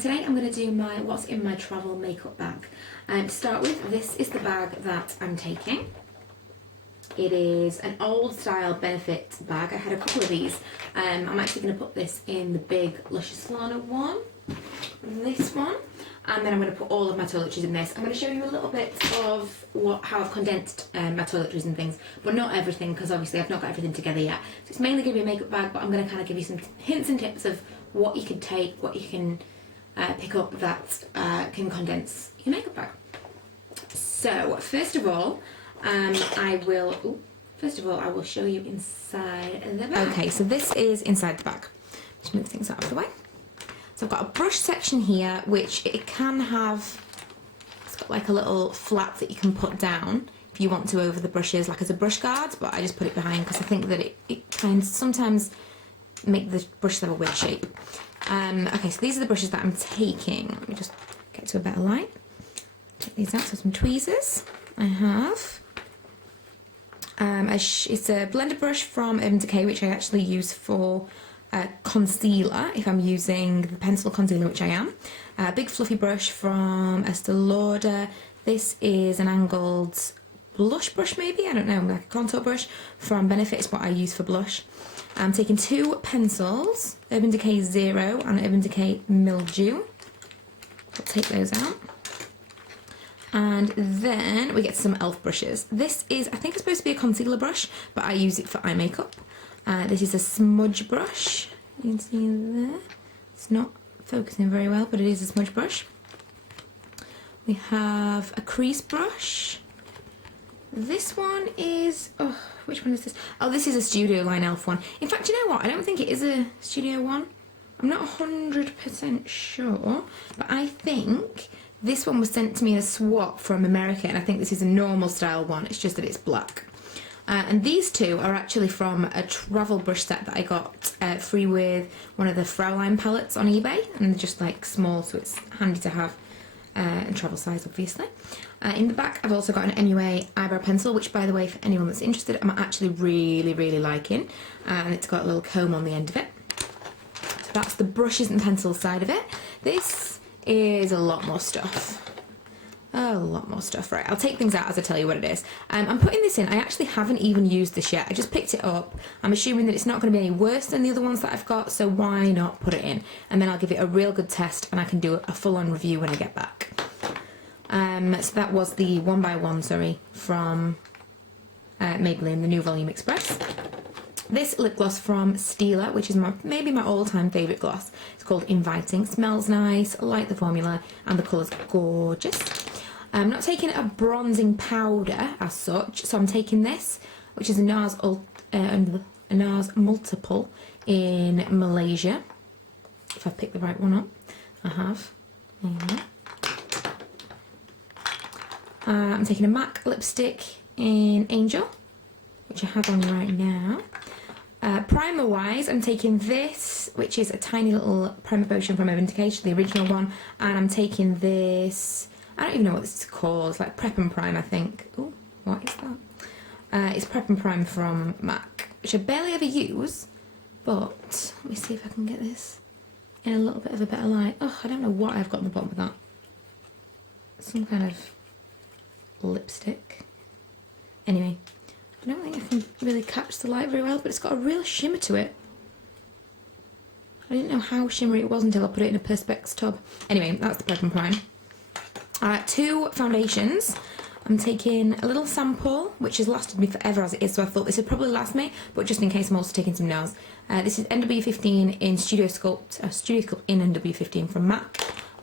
Today I'm going to do my what's in my travel makeup bag. To start with, this is the bag that I'm taking. It is an old style Benefit bag. I had a couple of these. I'm actually going to put this in the big Luscious Solana one, this one, and then I'm going to put all of my toiletries in this. I'm going to show you a little bit of how I've condensed my toiletries and things, but not everything because obviously I've not got everything together yet. So it's mainly going to be a makeup bag, but I'm going to kind of give you some hints and tips of what you can take, what you can pick up that can condense your makeup bag. So first of all, I will show you inside the bag. Okay, so this is inside the bag. Just move things out of the way. So I've got a brush section here, which it can have. It's got like a little flap that you can put down if you want to over the brushes, like as a brush guard. But I just put it behind because I think that it can sometimes make the brushes have a weird shape. Okay, so these are the brushes that I'm taking. Let me just get to a better light. Take these out. So some tweezers. I have. It's a blender brush from Urban Decay, which I actually use for concealer, if I'm using the pencil concealer, which I am. A big fluffy brush from Estee Lauder. This is an angled blush brush, maybe? I don't know, like a contour brush from Benefit is what I use for blush. I'm taking two pencils, Urban Decay Zero and Urban Decay Mildew. I'll take those out. And then we get some e.l.f. brushes. This is, I think it's supposed to be a concealer brush, but I use it for eye makeup. This is a smudge brush. You can see there. It's not focusing very well, but it is a smudge brush. We have a crease brush. This one is, which one is this? Oh, this is a Studio Line e.l.f. one. In fact, you know what? I don't think it is a Studio one. I'm not 100% sure, but I think this one was sent to me in a swap from America, and I think this is a normal style one. It's just that it's black. And these two are actually from a travel brush set that I got free with one of the Fraulein palettes on eBay, and they're just like small, so it's handy to have, and travel size obviously. In the back I've also got an MUA eyebrow pencil, which by the way, for anyone that's interested, I'm actually really liking, and it's got a little comb on the end of it. So that's the brushes and pencils side of it. This is a lot more stuff. A lot more stuff. Right, I'll take things out as I tell you what it is. I'm putting this in. I actually haven't even used this yet. I just picked it up. I'm assuming that it's not going to be any worse than the other ones that I've got, so why not put it in? And then I'll give it a real good test and I can do a full-on review when I get back. So that was the 1x1, from Maybelline, the new Volume Express. This lip gloss from Stila, which is maybe my all-time favourite gloss. It's called Inviting. Smells nice, I like the formula, and the colour's gorgeous. I'm not taking a bronzing powder as such, so I'm taking this, which is a NARS Multiple in Malaysia. If I've picked the right one up, I have. There you go. I'm taking a MAC lipstick in Angel, which I have on right now. Primer wise, I'm taking this, which is a tiny little primer potion from Urban Decay, the original one, and I'm taking this, I don't even know what this is called, it's like Prep and Prime, I think. Oh, what is that? It's Prep and Prime from MAC, which I barely ever use, but let me see if I can get this in a little bit of a better light. Oh, I don't know what I've got on the bottom of that. Some kind of lipstick. Anyway, I don't think I can really catch the light very well, but it's got a real shimmer to it. I didn't know how shimmery it was until I put it in a Perspex tub. Anyway, that's the Prep and Prime. Two foundations. I'm taking a little sample, which has lasted me forever as it is, so I thought this would probably last me, but just in case I'm also taking some NARS. This is NW15 in Studio Sculpt in NW15 from MAC,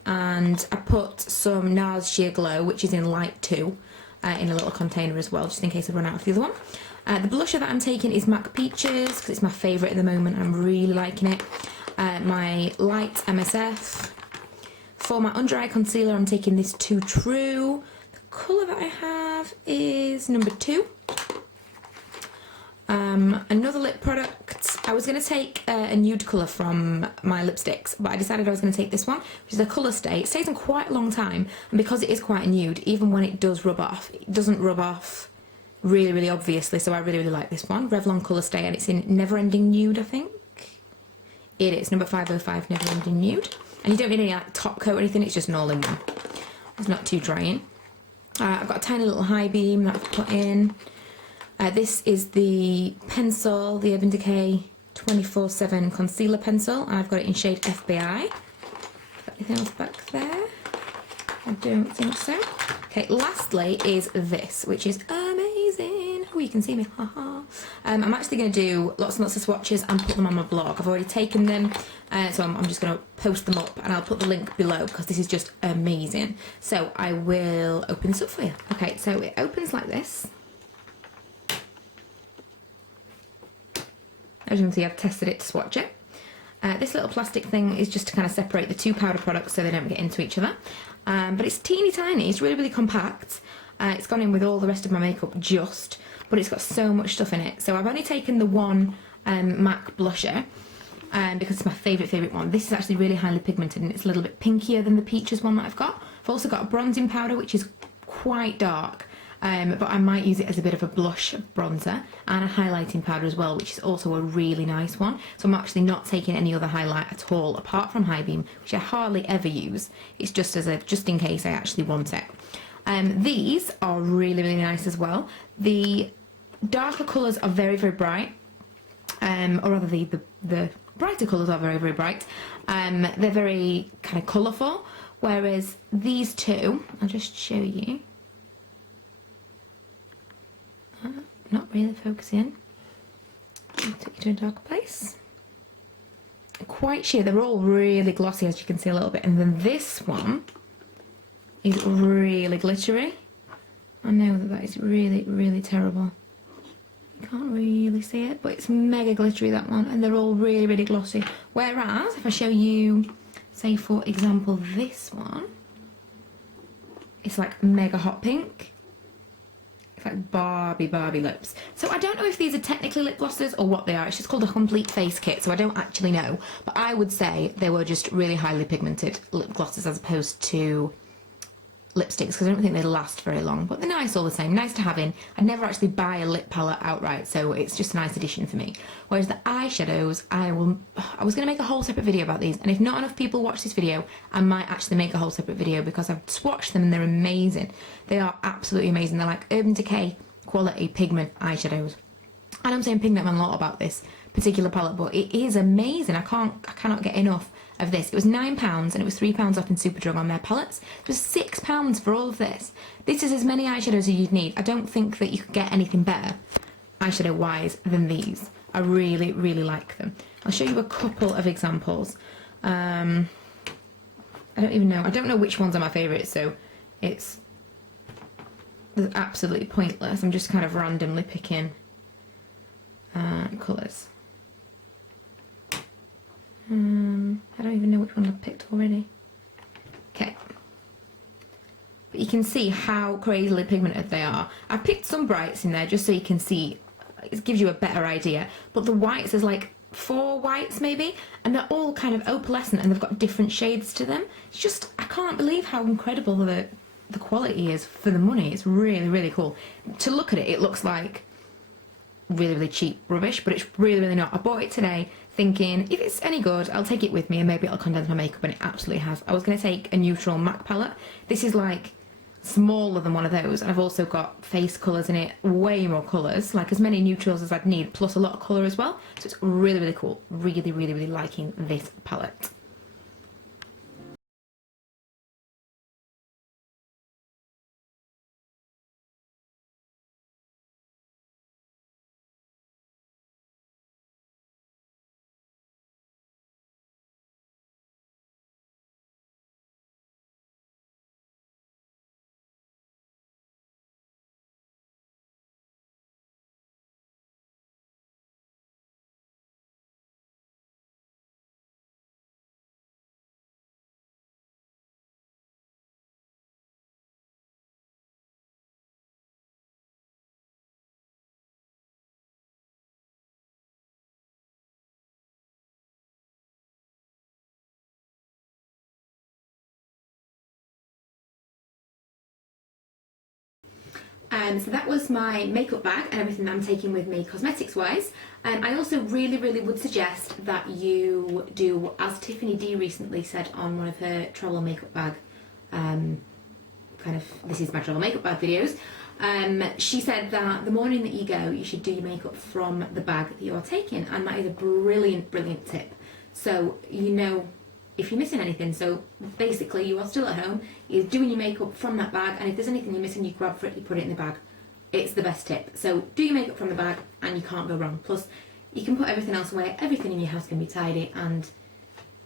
and I put some NARS Sheer Glow, which is in Light 2, in a little container as well, just in case I run out of the other one. The blusher that I'm taking is MAC Peaches, because it's my favourite at the moment, I'm really liking it. My Light MSF. For my under eye concealer, I'm taking this Too True. The colour that I have is number 2. Another lip product. I was going to take a nude colour from my lipsticks, but I decided I was going to take this one, which is a Colour Stay. It stays on quite a long time, and because it is quite a nude, even when it does rub off, it doesn't rub off really obviously, so I really like this one. Revlon Colour Stay, and it's in Never Ending Nude, I think. It is, number 505, Never Ending Nude. And you don't need any like top coat or anything, it's just an all-in-one. It's not too drying. I've got a tiny little high beam that I've put in. This is the pencil, the Urban Decay 24/7 concealer pencil. I've got it in shade FBI. Got anything else back there? I don't think so. Okay, lastly is this, which is amazing. Oh, you can see me, haha. I'm actually going to do lots and lots of swatches and put them on my blog. I've already taken them, so I'm just going to post them up and I'll put the link below because this is just amazing. So I will open this up for you. Okay, so it opens like this. As you can see, I've tested it to swatch it. This little plastic thing is just to kind of separate the two powder products so they don't get into each other. But it's teeny tiny, it's really, really compact. It's gone in with all the rest of my makeup just, but it's got so much stuff in it. So I've only taken the one MAC blusher because it's my favourite one. This is actually really highly pigmented and it's a little bit pinkier than the Peaches one that I've got. I've also got a bronzing powder which is quite dark. But I might use it as a bit of a blush bronzer and a highlighting powder as well, which is also a really nice one. So I'm actually not taking any other highlight at all, apart from High Beam, which I hardly ever use. It's just just in case I actually want it. These are really, really nice as well. The darker colours are very, very bright, or rather the brighter colours are very, very bright. They're very kind of colourful, whereas these two, I'll just show you. Not really focusing. I'll take you to a darker place. Quite sheer. They're all really glossy, as you can see a little bit. And then this one is really glittery. I know that is really, really terrible. You can't really see it, but it's mega glittery, that one. And they're all really, really glossy. Whereas, if I show you, say for example, this one, it's like mega hot pink. Like Barbie lips. So I don't know if these are technically lip glosses or what they are. It's just called a complete face kit, so I don't actually know. But I would say they were just really highly pigmented lip glosses as opposed to lipsticks, because I don't think they last very long. But they're nice all the same, nice to have in. I'd never actually buy a lip palette outright, so it's just a nice addition for me. Whereas the eyeshadows, I was going to make a whole separate video about these, and if not enough people watch this video, I might actually make a whole separate video because I've swatched them and they're amazing. They are absolutely amazing. They're like Urban Decay quality pigment eyeshadows. And I'm saying pigment a lot about this particular palette, but it is amazing. I cannot get enough of this. It was £9 and it was £3 off in Superdrug on their palettes. It was £6 for all of this. This is as many eyeshadows as you'd need. I don't think that you could get anything better eyeshadow wise than these. I really, really like them. I'll show you a couple of examples. I don't even know. I don't know which ones are my favourites, so it's absolutely pointless. I'm just kind of randomly picking colours. I don't even know which one I've picked already. Okay. But you can see how crazily pigmented they are. I've picked some brights in there just so you can see. It gives you a better idea. But the whites, there's like 4 whites maybe, and they're all kind of opalescent and they've got different shades to them. It's just, I can't believe how incredible the quality is for the money. It's really, really cool. To look at it, it looks like really, really cheap rubbish, but it's really, really not. I bought it today thinking if it's any good, I'll take it with me and maybe it'll condense my makeup, and it absolutely has. I was going to take a neutral MAC palette. This is like smaller than one of those, and I've also got face colours in it, way more colours, like as many neutrals as I'd need, plus a lot of colour as well. So it's really, really cool. Really, really, really liking this palette. So that was my makeup bag and everything that I'm taking with me cosmetics wise. I also really would suggest that you do, as Tiffany D recently said on one of her travel makeup bag, kind of this is my travel makeup bag videos, she said that the morning that you go, you should do your makeup from the bag that you are taking, and that is a brilliant tip. So you know if you're missing anything. So basically you are still at home, you're doing your makeup from that bag, and if there's anything you're missing, you grab for it, you put it in the bag. It's the best tip. So do your makeup from the bag and you can't go wrong. Plus you can put everything else away, everything in your house can be tidy, and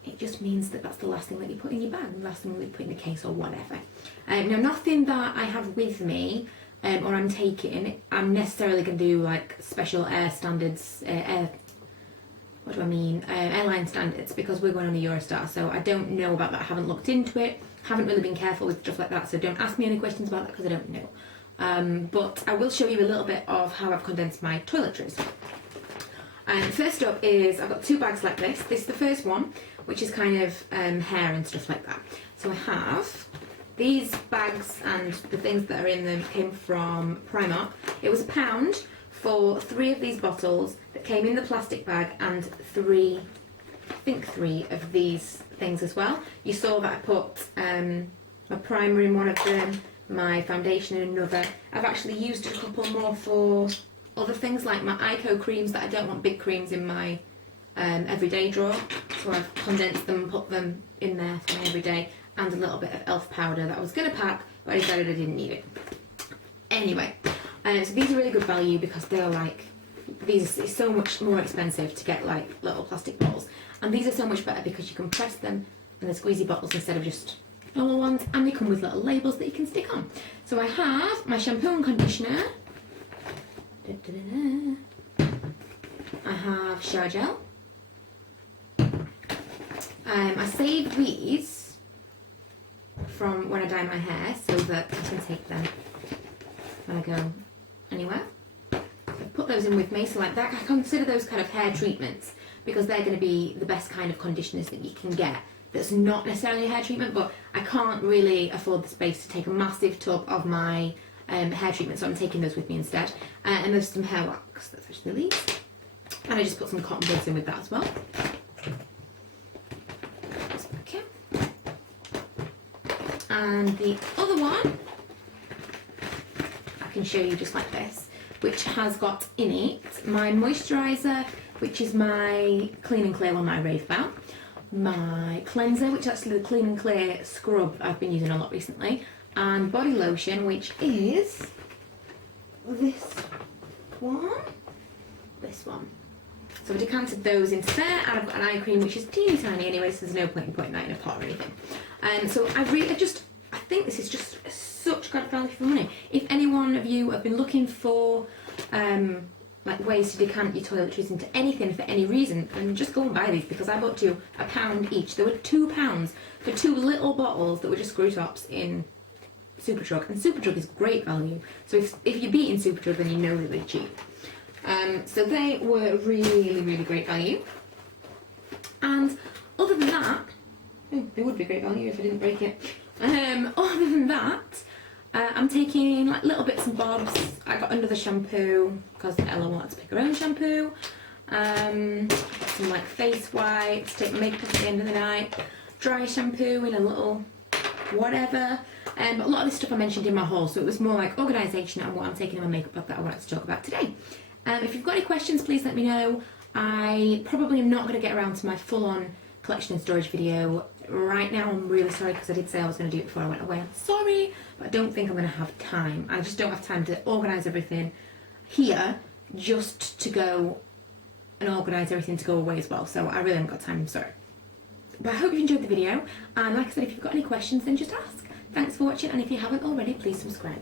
it just means that that's the last thing that you put in your bag, the last thing that you put in the case or whatever. Now nothing that I have with me or I'm taking, I'm necessarily going to do like special air standards, airline standards, because we're going on the Eurostar, so I don't know about that. I haven't looked into it, haven't really been careful with stuff like that, so don't ask me any questions about that because I don't know. But I will show you a little bit of how I've condensed my toiletries. First up is, I've got 2 bags like this. This is the first one, which is kind of hair and stuff like that. So I have these bags, and the things that are in them came from Primark. It was £1 for 3 of these bottles that came in the plastic bag, and 3 of these things as well. You saw that I put my primer in one of them, my foundation in another. I've actually used a couple more for other things like my Ico creams that I don't want big creams in my everyday drawer, so I've condensed them and put them in there for my everyday, and a little bit of elf powder that I was going to pack but I decided I didn't need it. Anyway, so these are really good value because they're like, these are so much more expensive to get like little plastic bottles, and these are so much better because you can press them in the squeezy bottles instead of just normal ones, and they come with little labels that you can stick on. So I have my shampoo and conditioner. I have shower gel. I save these from when I dye my hair so that I can take them when I go anywhere. I've put those in with me, so like that, I consider those kind of hair treatments because they're going to be the best kind of conditioners that you can get. That's not necessarily a hair treatment, but I can't really afford the space to take a massive tub of my hair treatment, so I'm taking those with me instead. And there's some hair wax, that's actually these. And I just put some cotton buds in with that as well. Okay. And the other one, I can show you just like this, which has got in it my moisturiser, which is my Clean and Clear one that I rave about, my cleanser, which is actually the Clean and Clear scrub I've been using a lot recently, and body lotion, which is this one. So I decanted those into there, and I've got an eye cream which is teeny tiny anyway, so there's no point in putting that in a pot or anything. So I think this is just such good value for money. If any one of you have been looking for like ways to decant your toiletries into anything for any reason, then just go and buy these, because I bought you £1 each. They were £2 for 2 little bottles that were just screw tops in Superdrug, and Superdrug is great value. So if you're beating Superdrug, then you know that they're cheap. So they were really great value. And other than that, they would be great value if I didn't break it. Other than that, I'm taking like little bits and bobs. I got another shampoo because Ella wanted to pick her own shampoo. Some like face wipes, take my makeup at the end of the night. Dry shampoo in a little whatever. But a lot of this stuff I mentioned in my haul, so it was more like organisation and what I'm taking in my makeup bag that I wanted to talk about today. If you've got any questions, please let me know. I probably am not going to get around to my full-on collection and storage video right now. I'm really sorry because I did say I was going to do it before I went away. I'm sorry, but I don't think I'm going to have time. I just don't have time to organise everything here just to go and organise everything to go away as well. So I really haven't got time, I'm sorry. But I hope you enjoyed the video, and like I said, if you've got any questions, then just ask. Thanks for watching, and if you haven't already, please subscribe.